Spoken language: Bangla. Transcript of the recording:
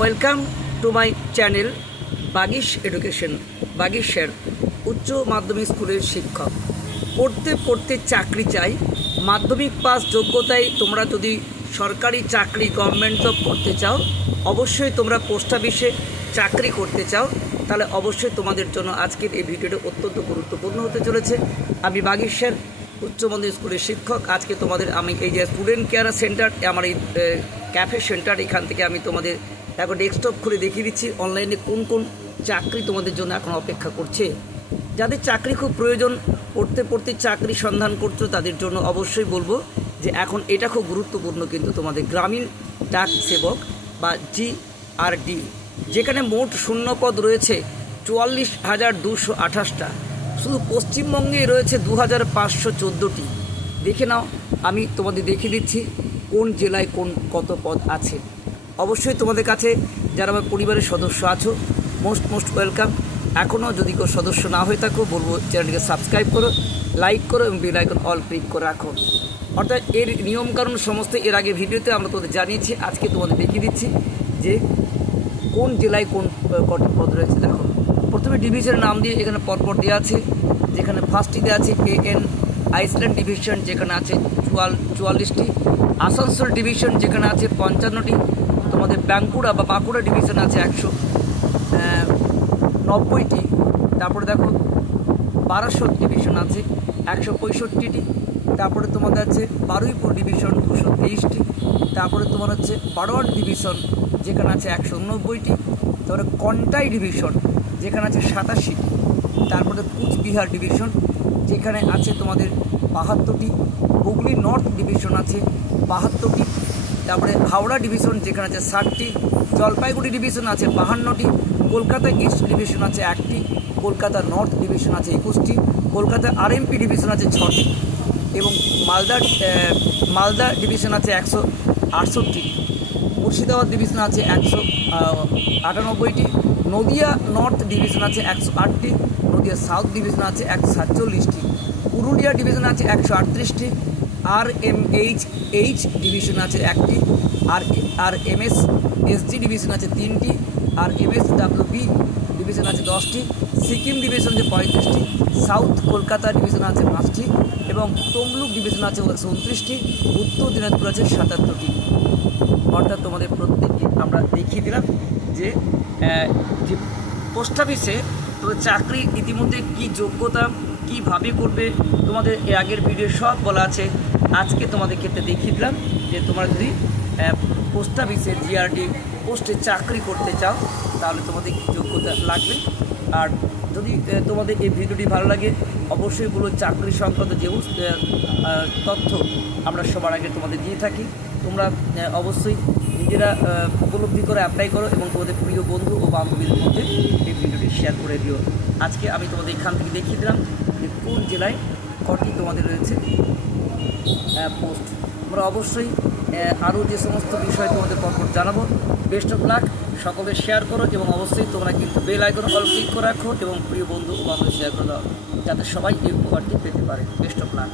Welcome to my channel Bagish education বাগিশের উচ্চ মাধ্যমিক স্কুলের শিক্ষক। পড়তে পড়তে চাকরি চাই, মাধ্যমিক পাস যোগ্যতায় তোমরা যদি সরকারি চাকরি গভর্নমেন্ট জব করতে চাও, অবশ্যই তোমরা পোস্ট অফিসে চাকরি করতে চাও, তাহলে অবশ্যই তোমাদের জন্য আজকের এই ভিডিওটা অত্যন্ত গুরুত্বপূর্ণ হতে চলেছে। আমি বাগিশের উচ্চ মাধ্যমিক স্কুলের শিক্ষক, আজকে তোমাদের আমি এই যে স্টুডেন্ট কেয়ার সেন্টার আমার এই ক্যাফে সেন্টার এখান থেকে আমি তোমাদের এখন ডেস্কটপ খুলে দেখিয়ে দিচ্ছি অনলাইনে কোন কোন চাকরি তোমাদের জন্য এখন অপেক্ষা করছে। যাদের চাকরি খুব প্রয়োজন, পড়তে পড়তে চাকরি সন্ধান করছ, তাদের জন্য অবশ্যই বলব যে এখন এটা খুব গুরুত্বপূর্ণ কিন্তু তোমাদের গ্রামীণ ডাক সেবক বা জিআরডি যেখানে মোট শূন্যপদ রয়েছে চুয়াল্লিশ হাজার দুশো আঠাশটা। শুধু পশ্চিমবঙ্গে রয়েছে দু হাজার পাঁচশো চোদ্দোটি। দেখে নাও, আমি তোমাদের দেখিয়ে দিচ্ছি কোন জেলায় কোন কত পদ আছে। অবশ্যই তোমাদের কাছে যারা আমার পরিবারের সদস্য আছো মোস্ট মোস্ট ওয়েলকাম এখনও যদি কেউ সদস্য না হয়ে থাকো, বলব চ্যানেলটিকে সাবস্ক্রাইব করো লাইক করো এবং বেল আইকন অল ক্লিক করে রাখো। অর্থাৎ এর নিয়মকানুন সমস্ত এর আগে ভিডিওতে আমরা তোমাদের জানিয়েছি, আজকে তোমাদের দেখিয়ে দিচ্ছি যে কোন জেলায় কোন কটি পদ রয়েছে। দেখো, প্রথমে ডিভিশনের নাম দিয়ে এখানে পরপর দেওয়া আছে, যেখানে ফার্স্টটি দেওয়া আছে কে এন আইসল্যান্ড ডিভিশন যেখানে আছে চুয়াল, চুয়াল্লিশটি। আসানসোল ডিভিশন যেখানে আছে পঞ্চান্নটি। তোমাদের বাঁকুড়া বা বাঁকুড়া ডিভিশন আছে একশো নব্বইটি। তারপরে দেখো বারাসত ডিভিশন আছে একশো পঁয়ষট্টিটি। তারপরে তোমাদের আছে বারুইপুর ডিভিশন দুশো তেইশটি। তারপরে তোমার হচ্ছে বারোয়ার ডিভিশন যেখানে আছে একশো উনব্বইটি তারপরে কন্টাই ডিভিশন যেখানে আছে সাতাশিটি। তারপরে কুচবিহার ডিভিশন যেখানে আছে তোমাদের বাহাত্তরটি। হুগলি নর্থ ডিভিশন আছে বাহাত্তরটি। তারপরে হাওড়া ডিভিশন, যেখানে আছে ষাটটি, জলপাইগুড়ি ডিভিশন আছে বাহান্নটি, কলকাতা ইস্ট ডিভিশন আছে একটি, কলকাতা নর্থ ডিভিশন আছে একুশটি, কলকাতা আরএমপি ডিভিশন আছে ছটি এবং মালদা মালদা ডিভিশন আছে একশো আটষট্টি, মুর্শিদাবাদ ডিভিশন আছে একশো আটানব্বইটি, নদিয়া নর্থ ডিভিশন আছে একশো আটটি, নদিয়া সাউথ ডিভিশন আছে একশো সাতচল্লিশটি। পুরুলিয়া ডিভিশন আছে একশো আটত্রিশটি আর এম এইচ এইচ ডিভিশন আছে একটি, আর আর M S S G division আছে তিনটি, আর M S W B division আছে দশটি, সিকিম ডিভিশন আছে পঁয়ত্রিশটি, সাউথ কলকাতা ডিভিশন আছে পাঁচটি, এবং তমলুক ডিভিশন আছে উনত্রিশটি, উত্তর দিনাজপুর আছে সাতাত্তরটি। অর্থাৎ তোমাদের প্রত্যেককে আমরা দেখিয়ে দিলাম যে পোস্ট অফিসে তোমাদের চাকরি ইতিমধ্যে কি যোগ্যতা কীভাবে করবে, তোমাদের এর আগের ভিডিও সব বলা আছে। আজকে তোমাদের ক্ষেত্রে দেখিয়ে দিলাম যে তোমরা যদি পোস্ট অফিসে জিআরডি পোস্টে চাকরি করতে চাও, তাহলে তোমাদের কী যোগ্যতা লাগবে? আর যদি তোমাদের এই ভিডিওটি ভালো লাগে, অবশ্যই বলো চাকরি সংক্রান্ত যে তথ্য আমরা সবার আগে তোমাদের দিয়ে থাকি। তোমরা অবশ্যই নিজেরা উপলব্ধি করে অ্যাপ্লাই করো এবং তোমাদের প্রিয় বন্ধু ও বান্ধবীদের মধ্যে এই ভিডিওটি শেয়ার করে দিও। আজকে আমি তোমাদের এখান থেকে দেখিয়ে দিলাম যে কোন জেলায় কটি তোমাদের রয়েছে পোস্ট আমরা অবশ্যই আরও যে সমস্ত বিষয় তোমাদের পরপর জানাব বেস্ট অফ লাক সকলে শেয়ার করো এবং অবশ্যই তোমরা কিন্তু বেল আইকন অল ক্লিক করে রাখো এবং প্রিয় বন্ধু বান্ধব শেয়ার করে দাও, যাতে সবাই এই উপকারটি পেতে পারে। Best of lakh